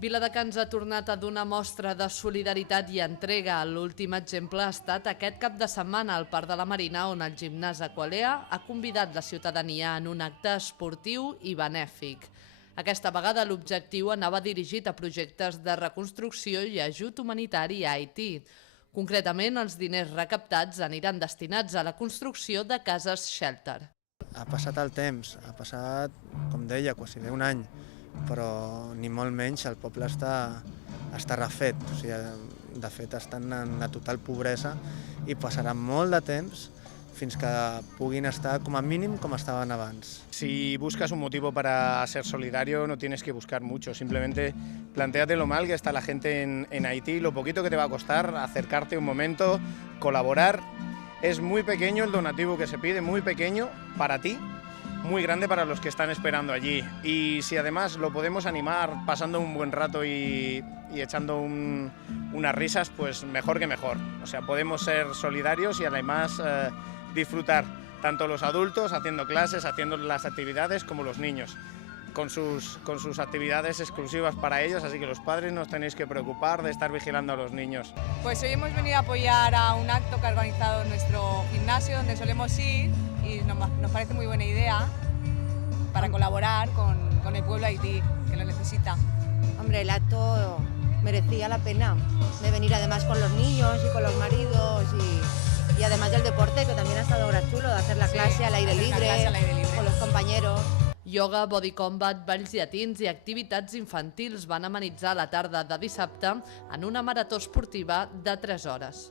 Viladecans ha tornat a donar mostra de solidaritat i entrega. L'últim exemple ha estat aquest cap de setmana al Parc de la Marina, on el gimnàs Aqualea ha convidat la ciutadania en un acte esportiu i benèfic. Aquesta vegada l'objectiu anava dirigit a projectes de reconstrucció i ajut humanitari a Haití. Concretament, els diners recaptats aniran destinats a la construcció de cases shelter. Ha passat el temps, ha passat, com deia, quasi un any, però ni molt menys el poble està refet. O sigui, de fet, estan en la total pobresa i passarà molt de temps fins que puguin estar com a mínim com estaven abans. Si buscas un motivo para ser solidario no tienes que buscar mucho, simplemente plantéate lo mal que está la gente en Haití, lo poquito que te va a costar acercarte un momento, colaborar. Es muy pequeño el donativo que se pide, muy pequeño para ti, muy grande para los que están esperando allí. Y si además lo podemos animar pasando un buen rato y echando unas risas, pues mejor que mejor. O sea, podemos ser solidarios y además disfrutar tanto los adultos haciendo clases, haciendo las actividades, como los niños con sus actividades exclusivas para ellos, así que los padres no os tenéis que preocupar de estar vigilando a los niños. Pues hoy hemos venido a apoyar a un acto que ha organizado nuestro gimnasio, donde solemos ir, y nos parece muy buena idea para colaborar con el pueblo haití, que lo necesita. Hombre, el acto merecía la pena de venir además con los niños y con los maridos y además del deporte, que también ha estado ahora chulo, de hacer la clase al aire libre, con los compañeros. Yoga, body combat, balls llatins i activitats infantils van amenitzar la tarda de dissabte en una marató esportiva de 3 hores.